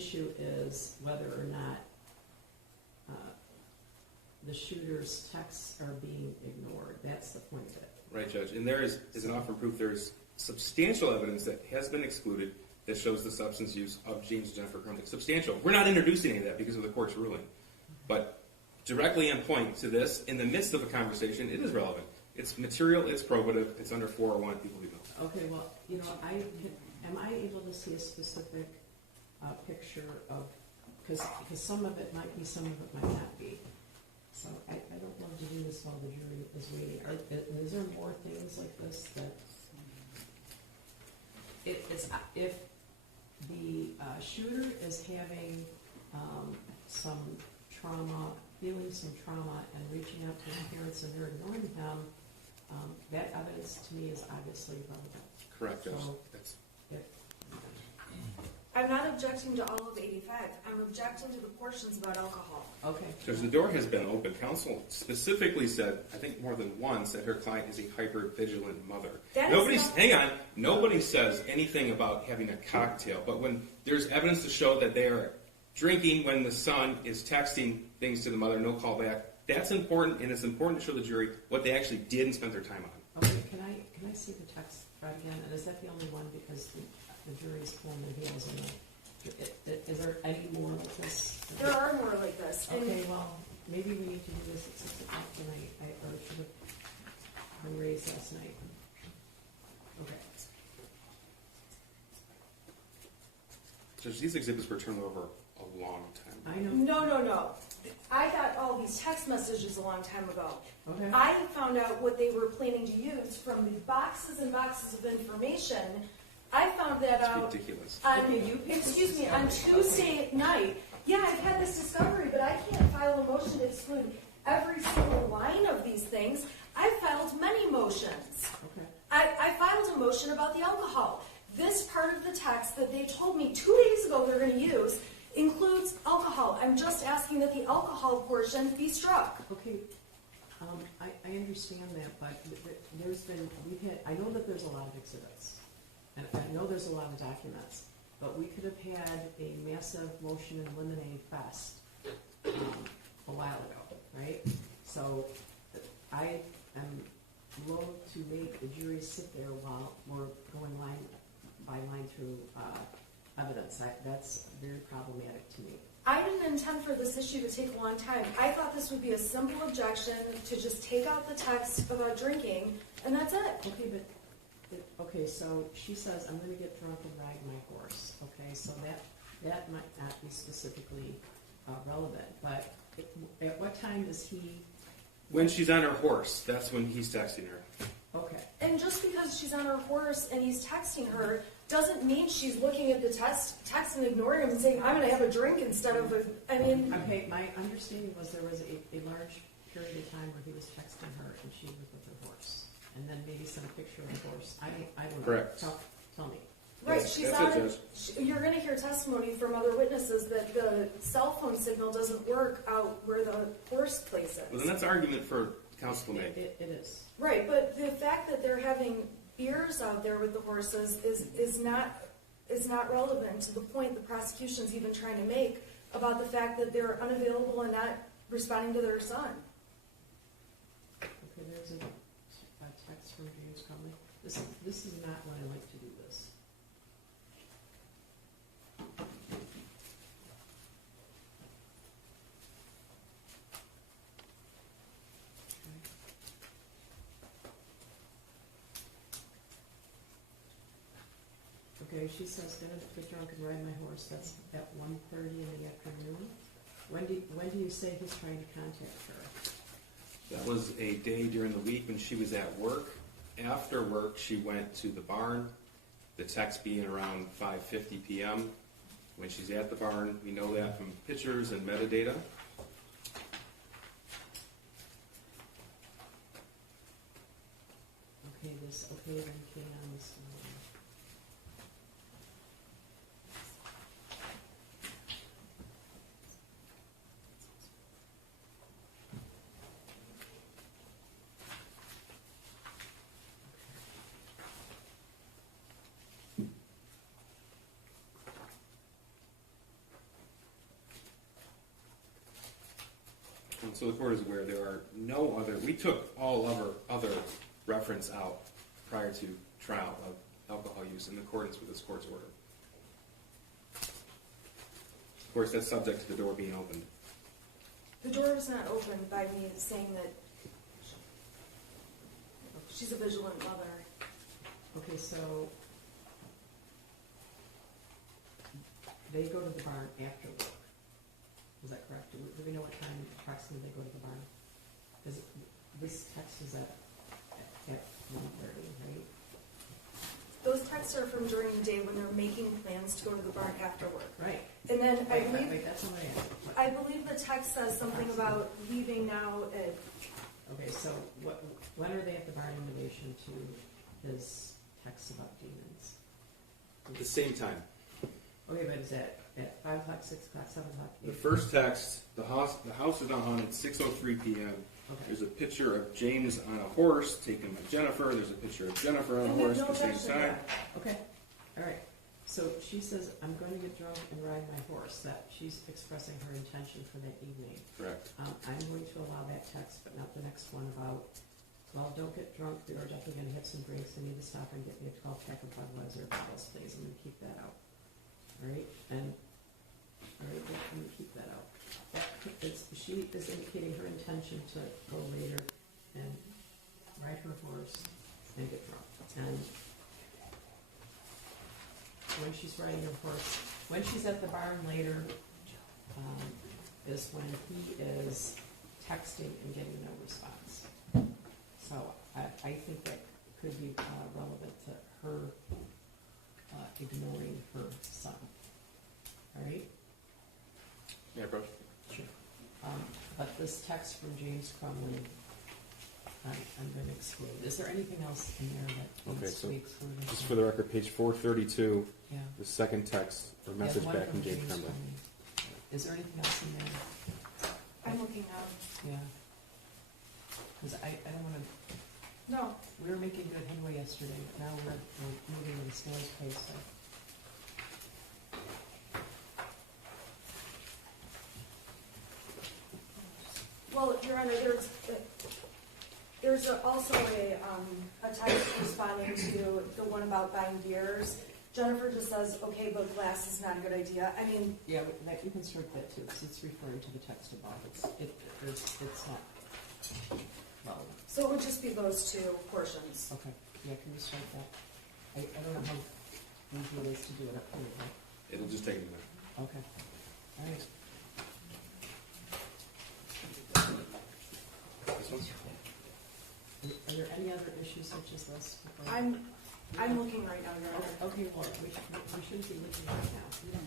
issue is whether or not the shooter's texts are being ignored. That's the point of it. Right, Judge. And there is an offer of proof. There is substantial evidence that has been excluded that shows the substance use of James and Jennifer Crumbley. Substantial. We're not introducing any of that because of the court's ruling. But directly on point to this, in the midst of a conversation, it is relevant. It's material, it's probative, it's under 401, people do know. Okay, well, am I able to see a specific picture of, because some of it might be, some of it might not be. So I don't love to do this while the jury is waiting. Is there more things like this that, if the shooter is having some trauma, feeling some trauma and reaching out to the parents and they're ignoring him, that evidence to me is obviously relevant. Correct, Judge. So, I'm not objecting to all of 85. I'm objecting to the portions about alcohol. okay. Judge, the door has been open. Counsel specifically said, I think more than once, that her client is a hyper-vigilant mother. Nobody says anything about having a cocktail, but when there's evidence to show that they are drinking when the son is texting things to the mother, no call back, that's important, and it's important to show the jury what they actually did and spent their time on. Okay, can I see the text right again? And is that the only one, because the jury's pulling their heels on it? Is there any more like this? There are more like this. Okay, well, maybe we need to do this at 6 o'clock tonight, or it should have been raised last night. Okay. Judge, these exhibits were turned over a long time ago. I know. No. I got all these text messages a long time ago. Okay. I found out what they were planning to use from the boxes and boxes of information. I found that out. Ridiculous. On Tuesday night. Yeah, I've had this discovery, but I can't file a motion to exclude every single line of these things. I filed many motions. Okay. I filed a motion about the alcohol. This part of the text that they told me 2 days ago they're going to use includes alcohol. I'm just asking that the alcohol portion be struck. Okay, I understand that, but I know that there's a lot of exhibits, and I know there's a lot of documents, but we could have had a massive motion in limine fest a while ago, right? So I am loath to make the jury sit there while we're going line by line through evidence. That's very problematic to me. I didn't intend for this issue to take a long time. I thought this would be a simple objection to just take out the text about drinking, and that's it. Okay, so she says, I'm going to get drunk and ride my horse. Okay, so that might not be specifically relevant, but at what time does he... When she's on her horse, that's when he's texting her. Okay. And just because she's on her horse and he's texting her doesn't mean she's looking at the text and ignoring him and saying, I'm going to have a drink instead of Okay, my understanding was there was a large period of time where he was texting her and she was with her horse. And then maybe some picture of the horse. I don't know. Correct. Tell me. Right, That's she's it, on. Judge. You're going to hear testimony from other witnesses that the cell phone signal doesn't work out where the horse place is. Well, then that's argument for counsel to make. It is. Right, but the fact that they're having beers out there with the horses is not relevant to the point the prosecution's even trying to make about the fact that they're unavailable and not responding to their son. Okay, there's a text from James Crumbley. This is not when I like to do this. Okay, she says, gonna get drunk and ride my horse. That's at 1:30 in the afternoon. When do you say he's trying to contact her? That was a day during the week when she was at work. After work, she went to the barn, the text being around 5:50 p.m. When she's at the barn, we know that from pictures and metadata. Okay, then cans. And so the court is aware there are no other, we took all other reference out prior to trial of alcohol use in accordance with this court's order. Of course, that's subject to the door being opened. The door was not opened by me saying that she's a vigilant mother. Okay, so they go to the barn after work. Is that correct? Do we know what time approximately they go to the barn? Because this text is at 1:30, right? Those texts are from during the day when they're making plans to go to the barn after work. Right. And then Wait, that's what I asked. I believe the text says something about leaving now at, Okay, so when are they at the barn in relation to his texts about demons? At the same time. Okay, but is that at 5 o'clock, 6 o'clock, 7 o'clock? The first text, the house is not on at 6:03 p.m. Okay. There's a picture of James on a horse taken by Jennifer. There's a picture of Jennifer on a horse at the same time. Okay, all right. So she says, I'm going to get drunk and ride my horse. That she's expressing her intention for that evening. Correct. I'm going to allow that text, but not the next one about, well, don't get drunk. We are definitely going to have some drinks. I need to stop and get me a 12-pack of Budweiser bottles, please. I'm going to keep that out. All right, and all right, I'm going to keep that out. She is indicating her intention to go later and ride her horse and get drunk. And when she's riding her horse, when she's at the barn later, is when he is texting and getting no response. So I think that could be relevant to her ignoring her son. All right? Yeah, bro. Sure. But this text from James Crumbley, I'm going to exclude. Is there anything else in there that Okay, needs so to be excluded? Just for the record, page 432, Yeah. the second text or Yeah, message the one back from James Crumbley. Crumbley. Is there anything else in there? I'm looking now. Yeah. Because I don't want to, No, we were making good headway yesterday, but now we're moving at a snail's pace. So. well, Your Honor, there's also a text responding to the one about buying beers. Jennifer just says, okay, but glass is not a good idea. I mean, Yeah, you can strike that too, because it's referring to the text above. It's not relevant. so it would just be those two portions. Okay, yeah, can you strike that? I don't know how easy it is to do it up here, but, It'll just take a minute. okay. All right. This one's Are there any other issues such as this? I'm looking right now, Your Honor. Okay, well, we shouldn't be looking right now.